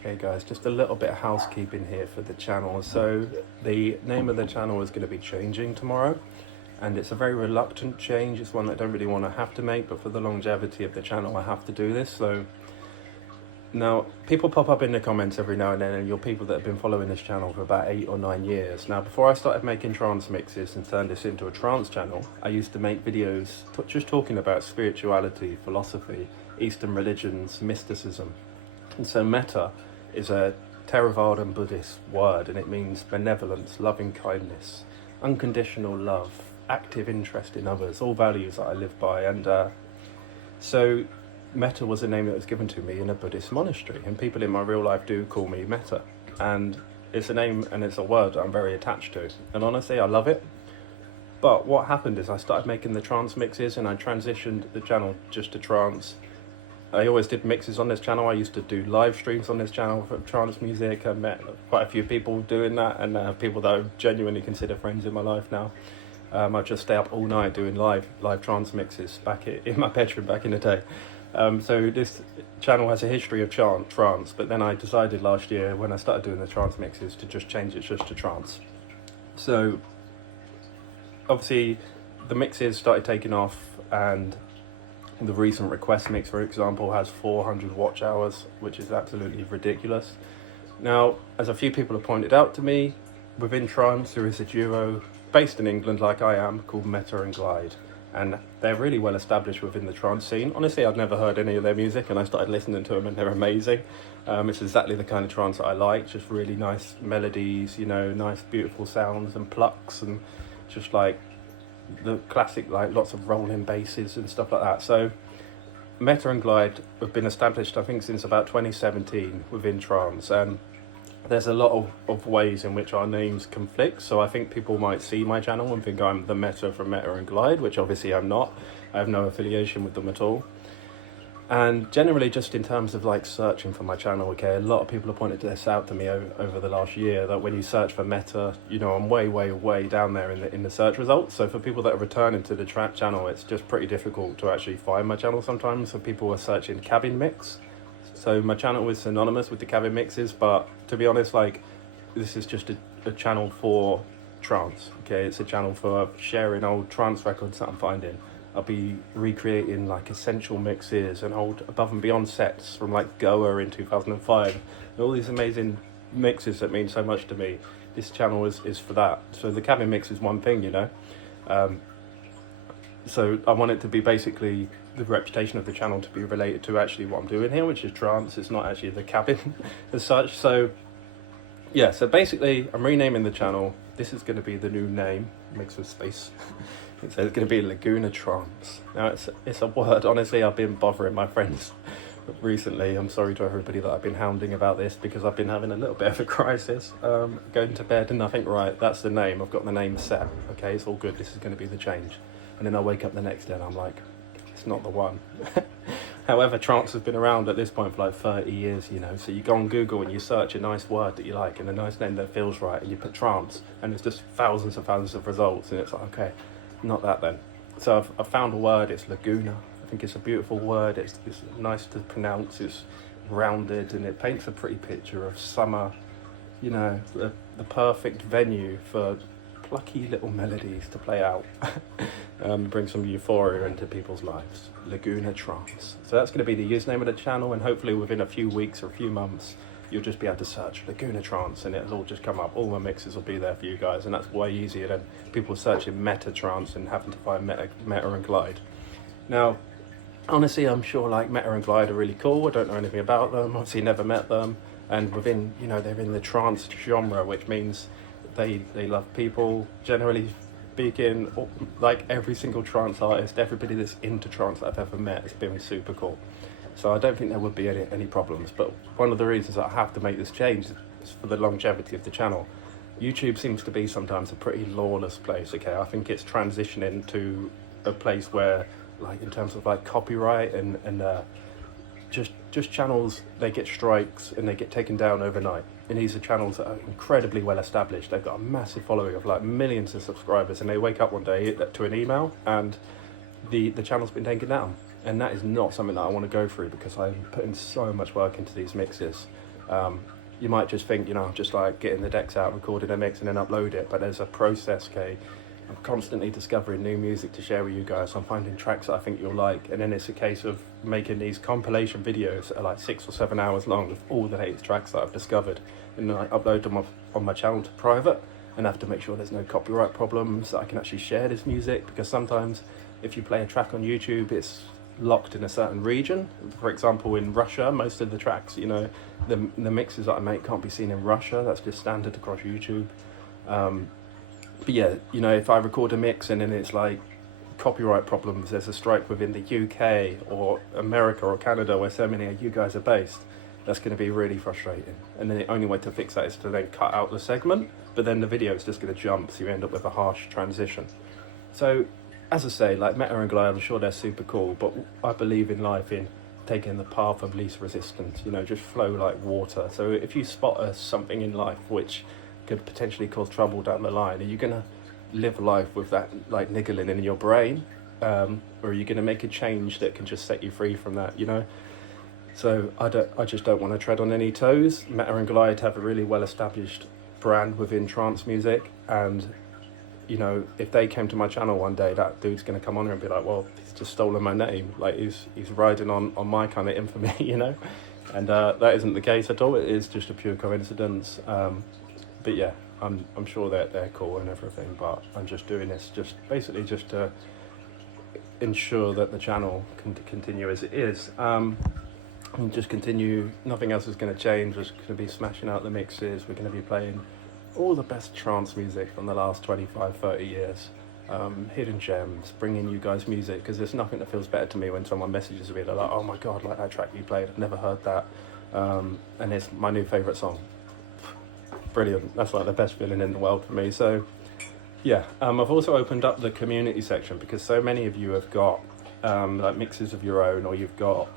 Okay guys, just a little bit of housekeeping here for the channel. So the name of the channel is going to be changing tomorrow, and it's a very reluctant change. It's one that I don't really want to have to make, but for the longevity of the channel I have to do this. So now people pop up in the comments every now and then, and you're people that have been following this channel for about 8 or 9 years. Now before I started making trance mixes and turned this into a trance channel, I used to make videos just talking about spirituality, philosophy, Eastern religions, mysticism. And so metta is a Theravadan Buddhist word, and it means benevolence, loving kindness, unconditional love, active interest in others, all values that I live by. And so metta was a name that was given to me in a Buddhist monastery, and people in my real life do call me Metta, and it's a name and it's a word that I'm very attached to, and honestly I love it. But what happened is I started making the trance mixes, and I transitioned the channel just to trance. I always did mixes on this channel. I used to do live streams on this channel for trance music. I met quite a few people doing that, and people that I genuinely consider friends in my life now. I just stay up all night doing live trance mixes back in my bedroom back in the day. So this channel has a history of trance, but then I decided last year when I started doing the trance mixes to just change it just to trance. So obviously the mixes started taking off, and the recent request mix, for example, has 400 watch hours, which is absolutely ridiculous. Now, as a few people have pointed out to me, within trance there is a duo based in England like I am called Metta and Glide, and they're really well established within the trance scene. Honestly, I'd never heard any of their music, and I started listening to them and they're amazing. It's exactly the kind of trance that I like, just really nice melodies, you know, nice beautiful sounds and plucks, and just like the classic, like lots of rolling basses and stuff like that. So Metta and Glide have been established, I think, since about 2017 within trance, and there's a lot of ways in which our names conflict. So I think people might see my channel and think I'm the Metta from Metta and Glide, which obviously I'm not. I have no affiliation with them at all. And generally, just in terms of like searching for my channel, okay, a lot of people have pointed this out to me over the last year, that when you search for Metta, you know, I'm way down there in the search results. So for people that are returning to the channel, it's just pretty difficult to actually find my channel sometimes. So people are searching cabin mix. So my channel is synonymous with the cabin mixes, but to be honest, like, this is just a channel for trance, okay? It's a channel for sharing old trance records that I'm finding. I'll be recreating like essential mixes and old above and beyond sets from like Goa in 2005, and all these amazing mixes that mean so much to me. This channel is for that. So the cabin mix is one thing, you know. So I want it to be basically the reputation of the channel to be related to actually what I'm doing here, which is trance. It's not actually the cabin as such. So yeah, so basically I'm renaming the channel. This is going to be the new name, mixed with space. It's going to be Laguna Trance. Now it's a word, honestly, I've been bothering my friends recently. I'm sorry to everybody that I've been hounding about this, because I've been having a little bit of a crisis, going to bed and I think, right, that's the name, I've got the name set, okay, it's all good, this is going to be the change. And then I wake up the next day and I'm like, it's not the one. However, trance has been around at this point for like 30 years, you know, so you go on Google and you search a nice word that you like and a nice name that feels right, and you put trance, and it's just thousands of results, and it's like, okay, not that then. So I've found a word, it's Laguna. I think it's a beautiful word, it's nice to pronounce, it's rounded, and it paints a pretty picture of summer, you know, the perfect venue for plucky little melodies to play out. Bring some euphoria into people's lives. Laguna Trance. So that's going to be the username of the channel, and hopefully within a few weeks or a few months you'll just be able to search Laguna Trance and it'll all just come up. All my mixes will be there for you guys, and that's way easier than people searching Metta Trance and having to find Metta and Glide. Now, honestly, I'm sure like Metta and Glide are really cool. I don't know anything about them, obviously never met them, and within, you know, they're in the trance genre, which means they love people, generally speaking. Like every single trance artist, everybody that's into trance that I've ever met has been super cool. So I don't think there would be any problems, but one of the reasons that I have to make this change is for the longevity of the channel. YouTube seems to be sometimes a pretty lawless place, okay? I think it's transitioning to a place where, like, in terms of like copyright and just channels, they get strikes and they get taken down overnight. And these are channels that are incredibly well established. They've got a massive following of like millions of subscribers, and they wake up one day to an email and the channel's been taken down. And that is not something that I want to go through, because I'm putting so much work into these mixes. You might just think, you know, I'm just like getting the decks out, recording a mix and then upload it, but there's a process, okay? I'm constantly discovering new music to share with you guys. I'm finding tracks that I think you'll like, and then it's a case of making these compilation videos that are like 6 or 7 hours long with all the latest tracks that I've discovered, and then I upload them on my channel to private, and I have to make sure there's no copyright problems, that I can actually share this music, because sometimes if you play a track on YouTube, it's locked in a certain region. For example, in Russia, most of the tracks, you know, the mixes that I make can't be seen in Russia. That's just standard across YouTube. But yeah, you know, if I record a mix and then it's like copyright problems, there's a strike within the UK or America or Canada where so many of you guys are based, that's going to be really frustrating. And then the only way to fix that is to then cut out the segment, but then the video is just going to jump, so you end up with a harsh transition. So as I say, like Meta and Glide, I'm sure they're super cool, but I believe in life in taking the path of least resistance, you know, just flow like water. So if you spot something in life which could potentially cause trouble down the line, are you going to live life with that like niggling in your brain? Or are you going to make a change that can just set you free from that, you know? So I just don't want to tread on any toes. Meta and Glide have a really well-established brand within trance music, and you know, if they came to my channel one day, that dude's going to come on here and be like, well, he's just stolen my name. Like, he's riding on my kind of infamy, you know? And that isn't the case at all. It is just a pure coincidence. But yeah, I'm sure that they're cool and everything, but I'm just doing this just basically just to ensure that the channel can continue as it is. And just continue, nothing else is going to change. We're just going to be smashing out the mixes. We're going to be playing all the best trance music from the last 25, 30 years. Hidden gems, bringing you guys music, because there's nothing that feels better to me when someone messages me, they're like, oh my god, like that track you played, I've never heard that, and it's my new favourite song. Brilliant. That's like the best feeling in the world for me. So yeah, I've also opened up the community section, because so many of you have got like mixes of your own, or you've got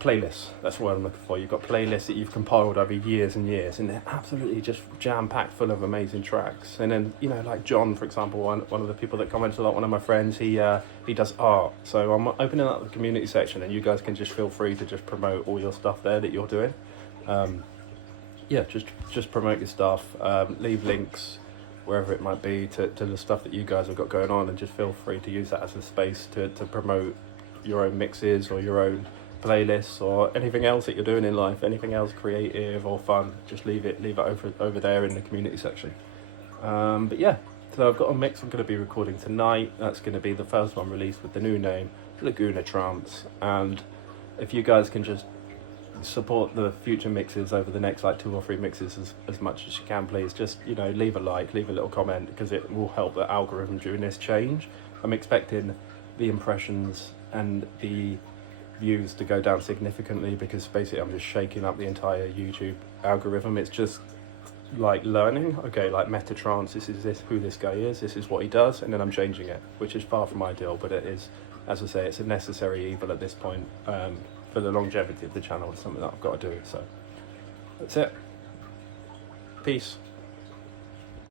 playlists. That's what I'm looking for. You've got playlists that you've compiled over years and years, and they're absolutely just jam-packed full of amazing tracks. And then, you know, like John, for example, one of the people that comments a lot, one of my friends, he does art. So I'm opening up the community section, and you guys can just feel free to just promote all your stuff there that you're doing. Yeah, just promote your stuff, leave links wherever it might be to the stuff that you guys have got going on, and just feel free to use that as a space to promote your own mixes or your own playlists or anything else that you're doing in life, anything else creative or fun. Just leave it over there in the community section. But yeah, so I've got a mix I'm going to be recording tonight. That's going to be the first one released with the new name, Laguna Trance. And if you guys can just support the future mixes over the next like 2 or 3 mixes as much as you can, please. Just, you know, leave a like, leave a little comment, because it will help the algorithm during this change. I'm expecting the impressions and the views to go down significantly, because basically I'm just shaking up the entire YouTube algorithm. It's just like learning, okay, like Metatrance, this is who this guy is, this is what he does, and then I'm changing it, which is far from ideal, but it is, as I say, it's a necessary evil at this point. For the longevity of the channel, it's something that I've got to do. So that's it. Peace.